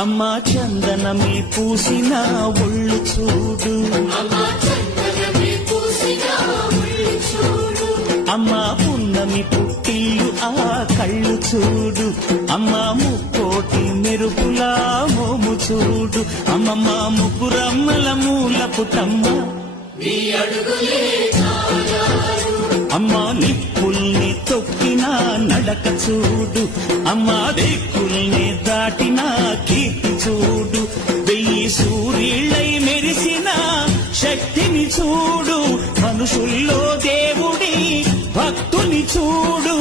అమ్మా చందనమే పూసిన ఒళ్ళు చూడు, అమ్మా పున్నమి పుట్టిల్లు ఆ కళ్ళు చూడు, అమ్మా ముక్కోటి మెరుపులా మోము చూడు, అమ్మమ్మ ముగ్గురమ్మల మూల పుటమ్మ అమ్మా నిప్పుల్ని తొక్కిన నడక చూడు, అమ్మా దిక్కుల్ని దాటిన కీర్తి చూడు, 1000 సూర్యుళ్ళై మెరిసిన శక్తిని చూడు, మనుషుల్లో దేవుడి భక్తుని చూడు.